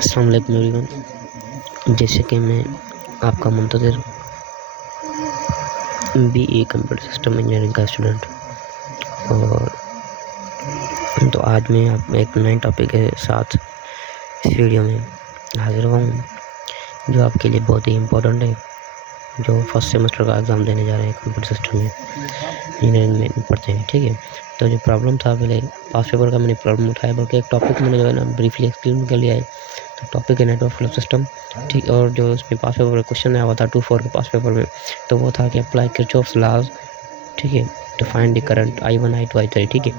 अस्सलाम वालेकुम एवरीवन। जैसे कि मैं आपका मुंतज़िर BE कंप्यूटर सिस्टम इंजीनियरिंग का स्टूडेंट, और तो आज मैं आप एक नए टॉपिक के साथ इस वीडियो में हाज़िर हुआ हूँ, जो आपके लिए बहुत ही इम्पोर्टेंट है, जो फर्स्ट सेमेस्टर का एग्ज़ाम देने जा रहे हैं कंप्यूटर सिस्टम में इंजीनियरिंग में पढ़ते हैं। ठीक है, तो जो प्रॉब्लम था, पहले पास पेपर का मैंने प्रॉब्लम उठाया, बल्कि एक टॉपिक मैंने जो है ना ब्रीफली एक्सप्लेन कर लिया है। तो टॉपिक है नेटवर्क फ्लो सिस्टम, ठीक। और जो इसमें पास पेपर में क्वेश्चन आया हुआ था 2-4 के पास पेपर में, तो वो था कि अप्लाई किरचॉफ्स लॉज, ठीक है, to find the current I1 I2 I3। ठीक है,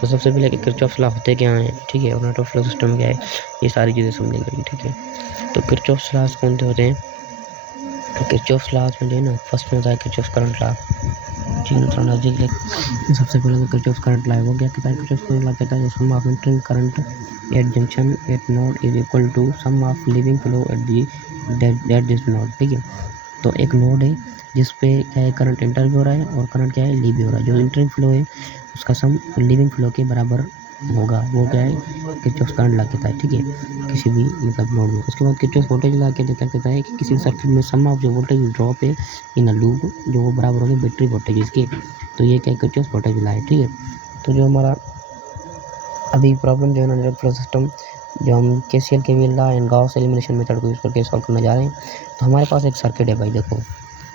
तो सबसे पहले कि किरचॉफ्स लॉ होते क्या हैं, ठीक है, और नेटवर्क फ्लो सिस्टम क्या है, ये सारी चीज़ें समझेंगे। ठीक है, तो किरचॉफ्स लॉज कौन से होते हैं? किरचॉफ्स लॉज में जो है ना, फर्स्ट में होता है किरचॉफ्स करंट लॉ। थोड़ा नजदीक ले। सबसे पहले तो किरचॉफ्स करंट लॉ वो क्या कहता है? किरचॉफ्स करंट लॉ कहता है sum of entering current at junction at node is equal to sum of leaving flow at the that this node. ठीक है, तो एक नोड है जिस पे क्या है, करंट एंटर भी हो रहा है और करंट क्या है, लीव भी हो रहा है। जो एंटरिंग फ्लो है उसका सम लीविंग फ्लो के बराबर होगा, वो क्या है, किरचॉफ्स करंट लॉ कहता है। ठीक है, किसी भी मतलब नोड में। उसके बाद किरचॉफ्स वोल्टेज लॉ कहता है कि किसी सर्किट में सम ऑफ जो वोल्टेज ड्रॉप है इन अ लूप, जो वो बराबर होगी बैटरी वोल्टेज इसके। तो ये क्या है, किरचॉफ्स वोल्टेज लॉ है। ठीक है, तो जो हमारा अभी प्रॉब्लम जो है ना, नेटवर्क फ्लो सिस्टम, जो हम KCL KVL law and Gauss elimination method को यूज़ करके सॉल्व करने जा रहे हैं। तो हमारे पास एक सर्किट है भाई, देखो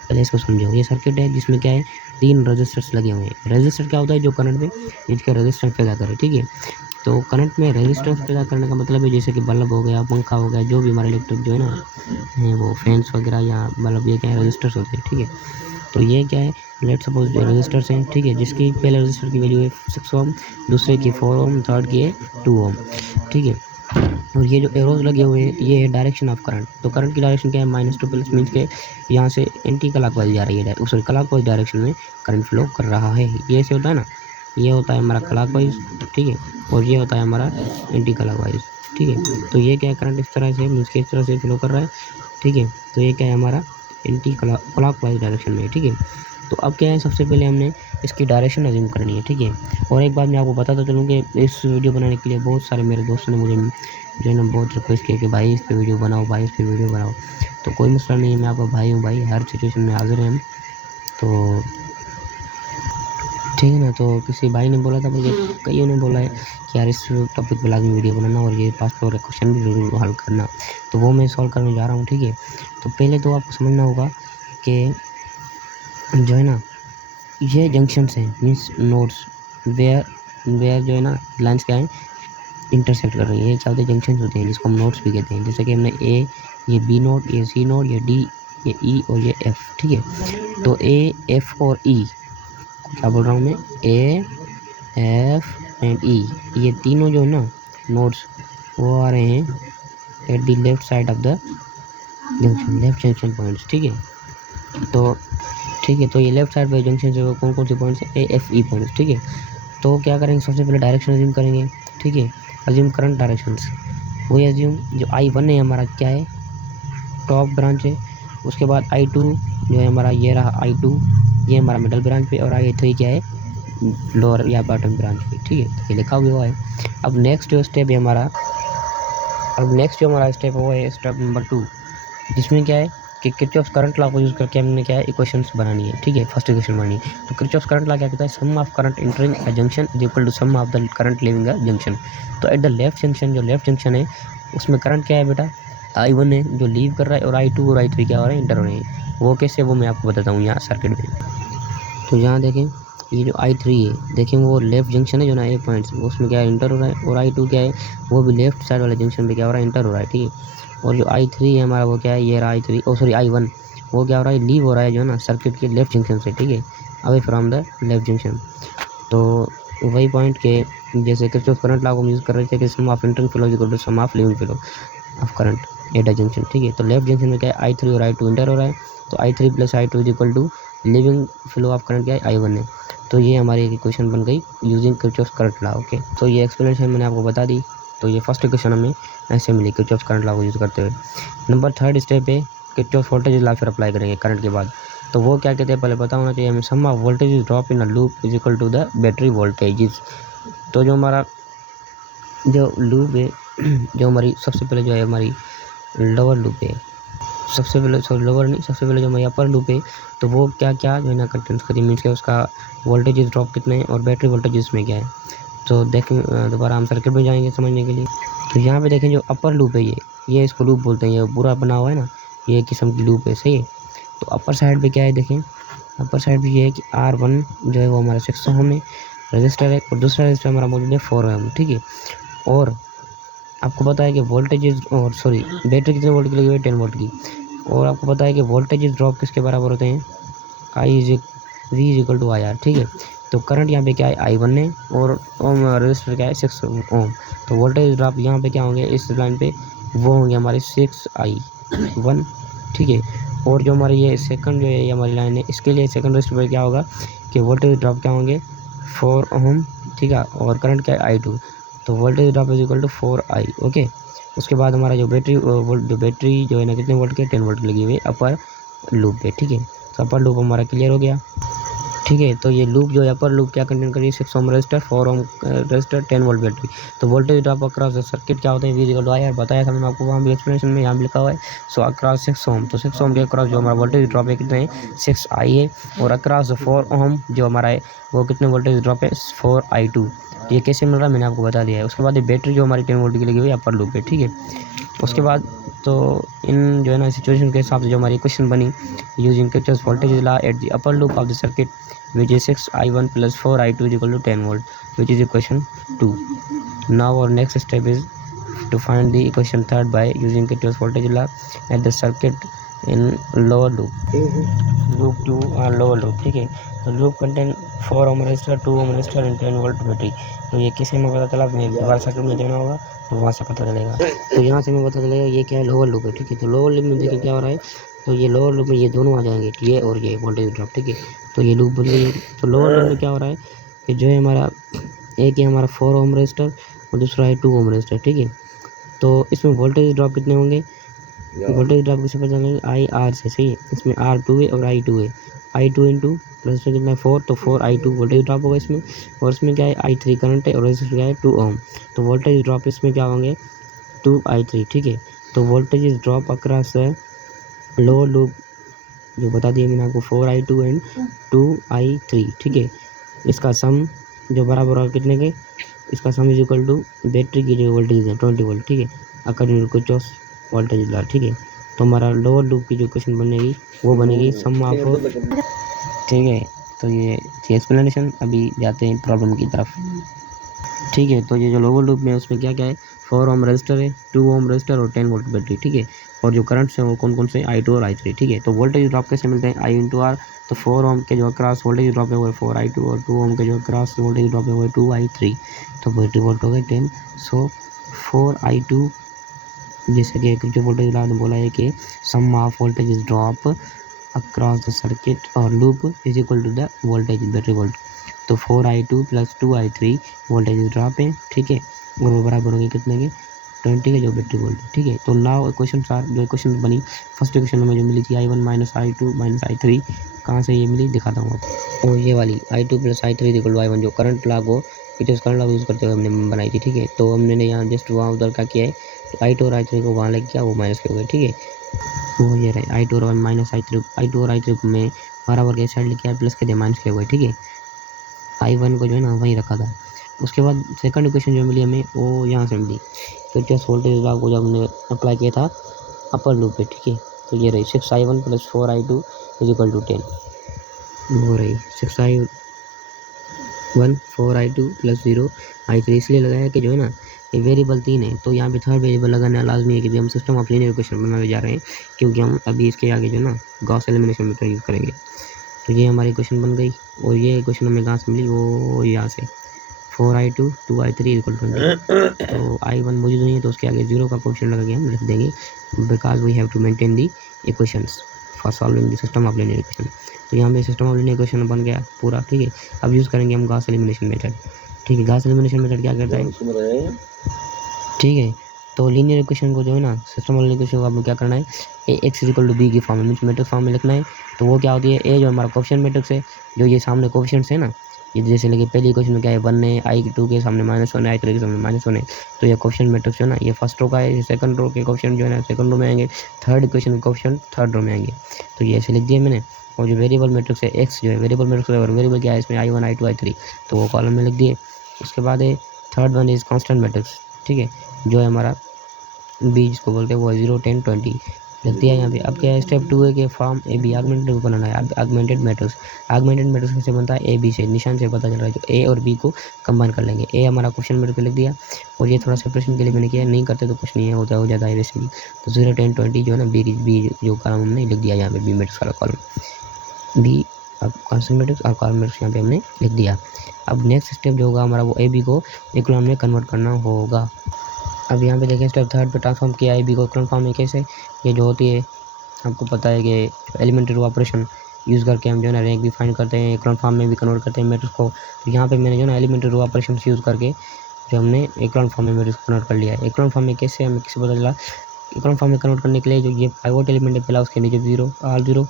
पहले इसको समझो। ये सर्किट है जिसमें क्या है, 3 रजिस्टर्स लगे हुए हैं। रजिस्टर क्या होता है? जो करंट में इसके रजिस्टेंस पैदा करे। ठीक है, तो करंट में रेजिस्टेंस पैदा करने का मतलब है जैसे कि बल्ब हो गया, पंखा हो गया, जो भी हमारे इलेक्ट्रिक जो है ना, वो फैंस वगैरह या बल्ब, ये क्या है, रजिस्टर्स होते हैं। ठीक है, तो ये क्या है, लेट सपोज जो रजिस्टर्स हैं, ठीक है, जिसकी पहले रजिस्टर की वैल्यू है 6 ओम, दूसरे की 4 ओम, थर्ड की है 2 ओम। ठीक है, और ये जो एरोज लगे हुए हैं, ये है डायरेक्शन ऑफ करंट। तो करंट की डायरेक्शन क्या है, -2 प्लस, मीन्स के यहाँ से एंटी क्लॉकवाइज जा रही है, सॉरी क्लॉकवाइज डायरेक्शन में करंट फ्लो कर रहा है। ये ऐसे होता है ना, ये होता है हमारा क्लॉकवाइज, ठीक है, और ये होता है हमारा एंटी क्लॉकवाइज। ठीक है, तो ये क्या है, करंट इस तरह से, मीन्स के इस तरह से फ्लो कर रहा है। ठीक है, तो ये क्या है, हमारा एंटी क्लॉकवाइज डायरेक्शन में है। ठीक है, तो अब क्या है, सबसे पहले हमने इसकी डायरेक्शन अज्यूम करनी है। ठीक है, और एक बात मैं आपको बताता चलूँ कि इस वीडियो बनाने के लिए बहुत सारे मेरे दोस्तों ने मुझे जो है ना बहुत रिक्वेस्ट किया कि भाई इस पे वीडियो बनाओ, भाई इस पे वीडियो बनाओ। तो कोई मसला नहीं है, मैं आपका भाई हूँ भाई, हर सिचुएशन में हाजिर हैं हम। तो ठीक है ना, तो किसी भाई ने बोला था मुझे, कईयों ने बोला है कि यार इस टॉपिक पे लाजमी वीडियो बनाना और ये पास पेपर क्वेश्चन भी ज़रूर हल करना, तो वो मैं सॉल्व करने जा रहा हूँ। ठीक है, तो पहले तो आपको समझना होगा कि जो है ना, ये जंक्शंस हैं, मीन्स नोड्स, वेयर जो है ना लाइन्स क्या है, इंटरसेक्ट कर रही है। ये क्या होते हैं, जंक्शन होते हैं, जिसको हम नोड्स भी कहते हैं। जैसे कि हमने ये B नोड, ये C नोड, ये D, ये E और ये F। ठीक है, तो A, F और E, क्या बोल रहा हूँ मैं, A, F एंड E, ये तीनों जो है ना नोड्स, वो आ रहे हैं eight the left side of the junction, left junction points. ठीक है, तो ठीक है, तो ये लेफ्ट साइड पे जंक्शन से वो कौन कौन से पॉइंट्स है, AFE पॉइंट्स। ठीक है, तो क्या करेंगे, सबसे पहले डायरेक्शन अज्यूम करेंगे। ठीक है, अज्यूम करंट डायरेक्शंस, वही अज्यूम जो I1 है हमारा क्या है, टॉप ब्रांच है। उसके बाद I2 जो है हमारा, ये रहा I2, ये हमारा मिडल ब्रांच पे, और I3 क्या है, लोअर या बॉटम ब्रांच पे। ठीक है, तो ये लिखा हुआ है। अब नेक्स्ट जो स्टेप है हमारा, स्टेप है वो है स्टेप नंबर 2, जिसमें क्या है कि किरचॉफ्स करंट लॉ को यूज़ करके हमने क्या है, इक्वेशंस बनानी है। ठीक है, फर्स्ट इक्वेशन बनानी है। तो किरचॉफ्स करंट लॉ क्या कहता है, sum of current entering a junction is equal to sum of the current leaving a junction. तो एट द लेफ्ट जंक्शन, जो लेफ्ट जंक्शन है उसमें करंट क्या है बेटा, I1 है जो लीव कर रहा है, और I2 और I3 क्या हो रहे हैं, इंटर हो रहे हैं। वो कैसे, वो मैं आपको बताता हूँ यहाँ सर्किट में। तो यहाँ देखें, ये जो I3 है, देखें वो लेफ्ट जंक्शन है जो ना A पॉइंट्स, उसमें क्या है, इंटर हो रहा है, और I2 क्या है, वो भी लेफ्ट साइड वाले जंक्शन पे क्या हो रहा है, इंटर हो रहा है। ठीक है, और जो I3 है हमारा, वो क्या है, ये रहा I3, सॉरी I1, वो क्या हो रहा है, लीव हो रहा है जो है ना सर्किट के लेफ्ट जंक्शन से। ठीक है, away from the left junction. तो वही पॉइंट के जैसे किरचॉफ करंट लॉ को हम यूज़ कर रहे थे कि sum of entering flow is equal to sum of leaving flow of current at a junction. ठीक है, तो लेफ्ट जंक्शन में क्या है, I3 और I2 इंटर हो रहा है, तो I3 plus I2 is equal to leaving flow of current क्या है, I1 है। तो ये हमारी एक इक्वेशन बन गई using Kirchhoff current law. Okay, तो ये एक्सप्लेनेशन मैंने आपको बता दी। तो ये फर्स्ट इक्वेशन हमें ऐसे मिली किरचॉफ करंट लॉ को यूज़ करते हुए। नंबर 3 स्टेप है किरचॉफ वोल्टेज लॉ फिर अप्लाई करेंगे करंट के बाद। तो वो क्या कहते हैं, पहले पता होना चाहिए हमें, sum of voltage drop in a loop is equal to the battery voltage. तो जो हमारा जो लूप है, जो हमारी सबसे पहले जो है हमारी लोअर लूप है, सबसे पहले सॉरी लोअर नहीं, सबसे पहले जो हमारी अपर लूप है तो वो क्या क्या जो है ना कंटेंट्स करी, मीन्स के उसका वोल्टेज ड्रॉप कितने हैं और बैटरी वोल्टेज इसमें क्या है। तो देखें दोबारा हम सर्किट में जाएंगे समझने के लिए। तो यहाँ पे देखें जो अपर लूप है ये इसको लूप बोलते हैं, ये पूरा बना हुआ है ना, ये एक किस्म की लूप है, सही है। तो अपर साइड पे क्या है देखें, अपर साइड पे ये है कि R1 जो है वो हमारा 6 ओम में रजिस्टर है और दूसरा रजिस्टर हमारा मौजूद है 4 ओम, ठीक है। और आपको पता है कि वोल्टेज और सॉरी बैटरी कितने वोल्ट की लगी हुई है, 10 वोल्ट की। और आपको पता है कि वोल्टेज ड्रॉप किसके बराबर होते हैं, V/IR, ठीक है। तो करंट यहाँ पे क्या है I1 है और ओम रजिस्टर क्या है 6 ओम। तो वोल्टेज ड्रॉप यहाँ पे क्या होंगे इस लाइन पे, वो होंगे हमारे 6I1, ठीक है। और जो हमारी ये सेकंड जो है ये हमारी लाइन है, इसके लिए सेकंड रजिस्टर पे क्या होगा कि वोल्टेज ड्रॉप क्या होंगे 4 ओम, ठीक है। और करंट क्या है I2, तो voltage drop is equal to 4I, okay. उसके बाद हमारा जो बैटरी जो है ना कितने वोल्ट के, 10 वोल्ट की लगी हुई है अपर लूप पे, ठीक है। तो अपर लूप हमारा क्लियर हो गया, ठीक है। तो ये लूप जो है अपर लूप क्या कंटेंट करिए, 6 ohm resistor, 4 ohm resistor, 10 volt battery. तो voltage drop across the circuit क्या होता है, V/IR बताया था मैंने आपको वहाँ भी एक्सप्लेनेशन में, यहाँ भी लिखा हुआ है। सो अक्रॉस 6 ओम, तो 6 ओम के अक्रॉस जो हमारा वोल्टेज ड्रॉप है कितने हैं, 6I है। और अक्रॉस 4 ओम जो हमारा है वो कितने वोल्टेज ड्रॉप है, 4I2। ये कैसे मिल रहा है मैंने आपको बता दिया है। उसके बाद ये बैटरी जो हमारी 10 वोल्ट की लगी हुई है अपर लूप है, ठीक है। उसके बाद तो इन जो है ना सिचुएशन के हिसाब से जो हमारी इक्वेशन बनी, using Kirchhoff's voltage law at the upper loop of the circuit which is 6I1 plus 4I2 is equal to 10 volt, which is equation 2. Now our next step is to find the equation third by using Kirchhoff's voltage law at the circuit in lower loop, loop 2 और lower loop, ठीक है। तो loop contain 4 ohm resistor, 2 ohm resistor and 10 volt battery. तो ये किसे में पता चला, मैं दोबारा सर्किट में जाना होगा तो वहाँ से पता चलेगा। तो यहाँ से हमें पता चलेगा ये क्या है, लोअर लूप है, ठीक है। तो लोअर लूप में देखिए क्या हो रहा है, तो ये लोअर लूप में ये दोनों आ जाएंगे, ये और ये वोल्टेज ड्रॉप, ठीक है। तो ये लूप बन गई। तो लोअर लूप में क्या हो रहा है कि जो है हमारा एक है हमारा 4 ओम रजिस्टर और दूसरा है 2 ओम रजिस्टर, ठीक है। तो इसमें वोल्टेज ड्रॉप कितने होंगे, वोल्टेज ड्रॉप किसे पता चलेंगे, IR से, सही है। इसमें R2 है और I2 है, I2 इंटू रजिस्टर कितना है 4, तो 4I2 वोल्टेज ड्रॉप होगा इसमें। और इसमें क्या है I3 करंट है और रजिस्टर क्या है 2 ओम। तो वोल्टेज ड्रॉप इसमें क्या होंगे 2I3, ठीक है। तो voltage drop across lower loop जो बता दिया मैंने आपको 4I2 एंड 2I3, ठीक है। इसका सम जो बराबर होगा कितने के, इसका sum is equal to battery की जो वोल्टेज है 20 वोल्ट, ठीक है, according to Kirchhoff's voltage law, ठीक है। तो हमारा लोअर लूप की जो क्वेश्चन बनेगी वो बनेगी सम ऑफ, ठीक है। तो ये थी एक्सप्लेनेशन, अभी जाते हैं प्रॉब्लम की तरफ, ठीक है। तो ये जो लोअर लूप में उसमें क्या क्या है, 4 ओम रजिस्टर है, 2 ओम रजिस्टर और 10 वोल्ट बैटरी, ठीक है। और जो करंट्स हैं वो कौन कौन से, I2 और I3, ठीक है। तो वोल्टेज ड्रॉप कैसे मिलते हैं, I इंटू R। तो 4 ओम के जो अक्रॉस वोल्टेज ड्रॉप है वो है 4I2 और 2 ओम के जो अक्रॉस वोल्टेज ड्रॉप है वो है 2I3। तो बैटरी वोल्ट हो गए 10। सो 4I2 जैसे कि जो वोल्टेज लॉ ने बोला है कि sum of voltage drop across the circuit or loop is equal to the voltage battery volt. तो 4I2 plus 2I3 voltage drop है, ठीक है। और वो बराबर होंगे कितने के, 20 के जो बैटरी वोल्ट, ठीक है। तो नाउ क्वेश्चन जो क्वेश्चन बनी, फर्स्ट इक्वेशन में जो मिली थी I1 minus I2 minus I3, कहाँ से ये मिली दिखाता हूँ आपको। और ये वाली I2 plus I3 equal to I1 जो करंट लॉ को किर्चॉफ्स करंट लॉ यूज़ करते हुए हमने बनाई थी, ठीक है। तो हमने यहाँ जस्ट वहाँ उधर क्या किया है, तो I2 और I3 को वहाँ लग गया, वो माइनस के हो गए, ठीक है। वो ये रहे I2 और माइनस I2 और I3 को मैं बराबर के साइड लेके आया, प्लस के दिया माइनस के हो गए, ठीक है। I1 को जो है ना वहीं रखा था। उसके बाद सेकंड इक्वेशन जो मिली हमें वो यहाँ से मिली, किर्चॉफ्स वोल्टेज लॉ को जब हमने अप्लाई किया था अपर लूप पे, ठीक है। तो ये रही 6I1 plus 4I2 is equal to 10, वो रही 6I1 4I2 प्लस 0I3। इसलिए लगाया कि जो है ना ये वेरिएबल 3 है, तो यहाँ पे थर्ड वेरिएबल लगाना लाजमी है कि हम सिस्टम ऑफ लीनियर इक्वेशन बनाने जा रहे हैं, क्योंकि हम अभी इसके आगे जो ना गॉस एलिमिनेशन मेथड यूज़ करेंगे। तो ये हमारी इक्वेशन बन गई। और ये इक्वेशन हमें कहाँ से मिली, वो यहाँ से 4I2 2I3 इक्वल 20। तो I1 मौजूद नहीं है तो उसके आगे 0 का कोएफिशिएंट लगा के हम लिख देंगे, because we have to maintain the equations for solving the system of linear equation. तो यहाँ पे सिस्टम ऑफ लीनियर इक्वेशन बन गया पूरा, ठीक है। अब यूज़ करेंगे हम गॉस एलिमिनेशन मेथड, ठीक है। गॉस एलिमिनेशन मेथड क्या करता है, ठीक है। तो लीनियर इक्वेशन को जो है ना सिस्टम ऑफ लीनियर इक्वेशन को आपको क्या करना है, Ax इक्वल टू बी की फॉर्म में, मीन्स मैट्रिक्स फॉर्म में लिखना है। तो वो क्या होती है, ए जो हमारा कोएफिशिएंट मैट्रिक्स है, जो ये सामने कोएफिशिएंट्स है ना, ये जैसे लगे पहली क्वेश्चन में क्या है 1 है, i2 के सामने -1 है, i3 के सामने -1 है, तो ये क्वेश्चन मैट्रिक्स जो है ना ये फर्स्ट रो का है, सेकंड रो के क्वेश्चन जो है ना सेकंड रो में आएंगे, थर्ड क्वेश्चन के क्वेश्चन थर्ड रो में आएंगे। तो ये ऐसे लिख दिया मैंने। और जो वेरिएबल मैट्रिक्स है एक्स जो है वेरिएबल मैट्रिक्स है और वेरिएबल क्या है इसमें i1 i2 i3, तो वो कॉलम में लिख दिए। उसके बाद है third one is constant matrix, ठीक है, जो है हमारा बी जिसको बोलते हैं वो 0 10 20 लिख दिया यहाँ पे। अब क्या है स्टेप 2 है कि फॉर्म ए बी आगमेंटेड बनाना है। आगमेंटेड मैट्रिक्स, आगमेंटेड मैट्रिक्स कैसे बनता है, ए बी से निशान से पता चल रहा है, जो ए और बी को कंबाइन कर लेंगे। ए हमारा क्वेश्चन मैट्रिक्स लिख दिया और ये थोड़ा सेपरेशन के लिए मैंने किया, नहीं करते तो कुछ नहीं है, हो जाता है वैसे भी। तो 0 10 20 जो है ना बी जो कॉलम हमने लिख दिया यहाँ पे, बी मैट्रिक्स वाला कॉलम बी। अब कांस्टेंट मैट्रिक्स और कॉलम मैट्रिक्स यहाँ पे हमने लिख दिया। अब नेक्स्ट स्टेप जो होगा हमारा वो ए बी को इक्वल में कन्वर्ट करना होगा। अब यहाँ पे देखें स्टेप थर्ड पे ट्रांसफॉर्म किया है बी को इक्वल फॉर्म में। कैसे, ये जो होती है आपको पता है कि एलिमेंट्री रो ऑपरेशन यूज़ करके हम जो है ना रैंक भी फाइंड करते हैं, इक्वल फॉर्म में भी कन्वर्ट करते हैं मैट्रिक्स को। तो यहाँ पे मैंने जो है ना एलिमेंट्री रो ऑपरेशन यूज़ करके जो हमने इक्वल फॉर्म में मैट्रिक्स कन्वर्ट कर लिया है। इक्वल फॉर्म में कैसे हमें किसी पता चला, इक्वल फॉर्म में कन्वर्ट करने के लिए जो ये पाइवट एलिमेंट है पहला उसके नीचे 0 आल 0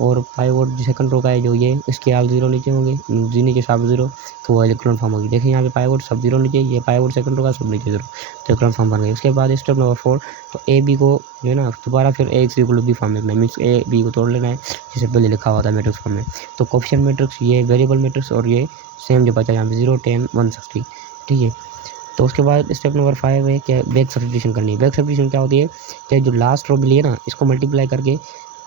और पाइवट सेकंड रो का है जो ये इसके आल 0 नीचे होंगे, जी नीचे सब 0, तो वो इक्वल फॉर्म होगी। देखिए यहाँ पे पाइवट सब 0 नीचे, ये पाइवट सेकंड रो का सब नीचे 0, तो इक्वल फॉर्म बन गई। उसके बाद स्टेप नंबर 4, तो ए बी को जो है ना दोबारा फिर ए एक्स इक्वल बी फॉर्म लिखना है, मीन्स ए बी को तोड़ लेना है जैसे पहले लिखा हुआ था मैट्रिक्स फॉर्म में। तो कोएफिशिएंट मैट्रिक्स ये वेरिएबल मैट्रिक्स और ये सेम जो बचा यहाँ पे 0 10 160, ठीक है। तो उसके बाद स्टेप नंबर 5 है कि बैक सब्स्टिट्यूशन करनी है। बैक सब्स्टिट्यूशन क्या होती है कि जो लास्ट रो मिली है ना इसको मल्टीप्लाई करके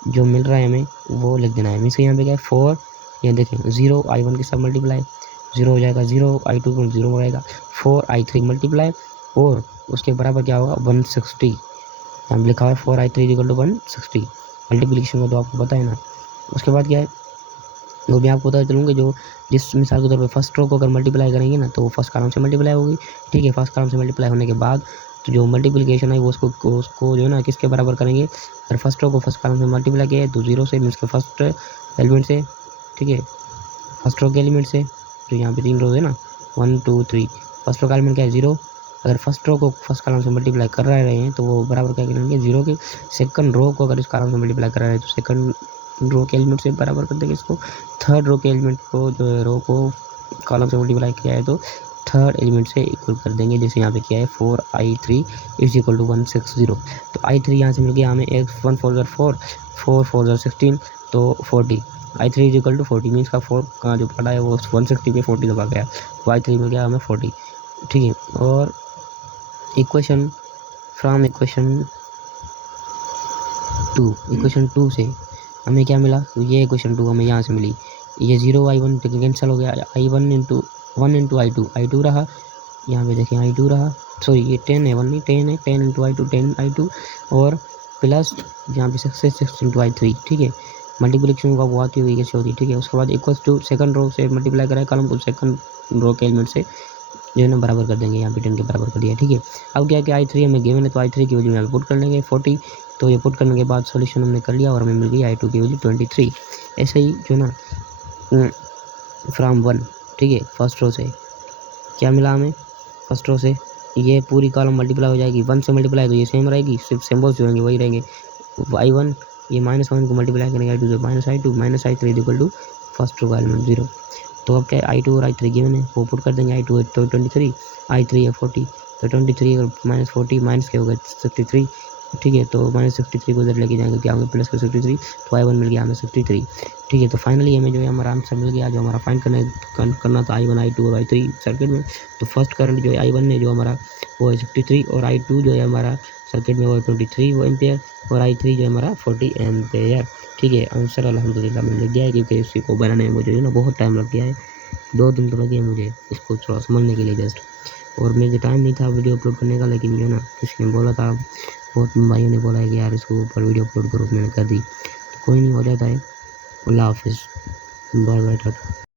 जो मिल रहा है हमें वो लिख देना है। मीन्स यहाँ पे क्या है 4, ये देखें 0 i1 के साथ मल्टीप्लाई 0 हो जाएगा, 0 i2 को 0 हो जाएगा, 4 i3 मल्टीप्लाई और उसके बराबर क्या होगा 160। यहाँ पे लिखा हुआ है 4 i3 इक्वल टू 160, मल्टीप्लिकेशन को तो आपको पता है ना। उसके बाद क्या है वो भी आपको बता चलूँगा, जो जिस मिसाल के तौर पे फर्स्ट रो को अगर मल्टीप्लाई करेंगे ना तो वो फर्स्ट कॉलम से मल्टीप्लाई होगी, ठीक है। फर्स्ट कॉलम से मल्टीप्लाई होने के बाद तो जो मल्टीप्लिकेशन है वो उसको जो है ना किसके बराबर करेंगे, अगर फर्स्ट रो को फर्स्ट कॉलम से मल्टीप्लाई किया है तो 0 से मीन्स के फर्स्ट एलिमेंट से, ठीक है, फर्स्ट रो के एलिमेंट से। तो यहाँ पे 3 रो है ना 1 2 3, फर्स्ट रो का एलिमेंट क्या है 0, अगर फर्स्ट रो को फर्स्ट कॉलम से मल्टीप्लाई कर रहे हैं तो वो बराबर क्या करेंगे 0 के। सेकंड रो को अगर इस कॉलम से मल्टीप्लाई कर रहे हैं तो सेकंड रो के एलिमेंट से बराबर कर देंगे इसको। थर्ड रो के एलिमेंट को जो है रो को कॉलम से मल्टीप्लाई किया है तो थर्ड एलिमेंट से इक्वल कर देंगे, जैसे यहाँ पे किया है 4 i3 इज इक्वल टू 160। तो i3 यहाँ से मिल गया हमें 1 4 4 4 4 16 तो 40, i3 is equal to 40 means का 4 का जो पड़ा है वो 160 पे 40 दबा गया, तो i3 मिल गया हमें 40, ठीक है। और इक्वेशन फ्रॉम इक्वेशन 2 से हमें क्या मिला, तो ये इक्वेशन 2 हमें यहाँ से मिली, ये 0 i1 कैंसिल हो गया, i1 इंटू 1 इंटू i2 रहा, यहाँ पे देखें i2 रहा, सॉरी ये 10 है 1 नहीं 10 है, 10 इंटू i2 10 i2 और प्लस यहाँ पे 6 इंटू i3, ठीक है। मल्टीप्लिकेशन का वो आती हुई कैसे होती है, ठीक है। उसके बाद इक्वल टू सेकंड रो से मल्टीप्लाई कराए कॉलम को सेकंड रो के एलिमेंट से जो है ना बराबर कर देंगे, यहाँ पे 10 के बराबर कर दिया, ठीक है। अब क्या है कि i3 हमें गिवन है तो i3 की वैल्यू यहाँ पे पुट कर लेंगे 40, तो ये पुट करने के बाद सॉल्यूशन हमने कर लिया और हमें मिल गई i2 की वैल्यू 23। ऐसे ही जो ना फ्रॉम 1, ठीक है, फर्स्ट रो से क्या मिला हमें, फर्स्ट रो से ये पूरी कॉलम मल्टीप्लाई हो जाएगी 1 से मल्टीप्लाई तो ये सेम रहेगी, सिर्फ सिम्बल्स जो होंगे वही रहेंगे। i1 ये -1 को मल्टीप्लाई करेंगे i2 से -i3 equal to first row का एलिमेंट 0। तो अब क्या है i2 और i3 गिवन है वो पुट कर देंगे, i2 है तो 23, i3 है 40, तो 23 और -40 माइनस के हो गए 63, ठीक है। तो -63 को इधर लेके जाएंगे क्या होगा प्लस के 63, तो i1 मिल गया हमें 63, ठीक है। तो फाइनली हमें जो है हमारा आंसर मिल गया, जो हमारा फाइंड करना था i1 i2 और i3 सर्किट में। तो फर्स्ट करंट जो है i1 है जो हमारा वो है 63 और i2 जो है हमारा सर्किट में वो है 23 वो एम्पेयर और i3 जो है हमारा 40 एम्पेयर, ठीक है। आंसर अल्हम्दुलिल्लाह मैंने लिख दिया है, क्योंकि इसी को बनाने में मुझे जो ना बहुत टाइम लग गया है, 2 दिन तो लगे मुझे इसको थोड़ा समझने के लिए जस्ट, और मुझे टाइम नहीं था वीडियो अपलोड करने का, लेकिन जो है ना किसी ने बोला था, बहुत भाइयों ने बोला है कि यार इसको ऊपर वीडियो अपलोड करो, मैंने कर दी, तो कोई नहीं हो जाता है। अल्लाह हाफिज़, बाय बाय टाटा।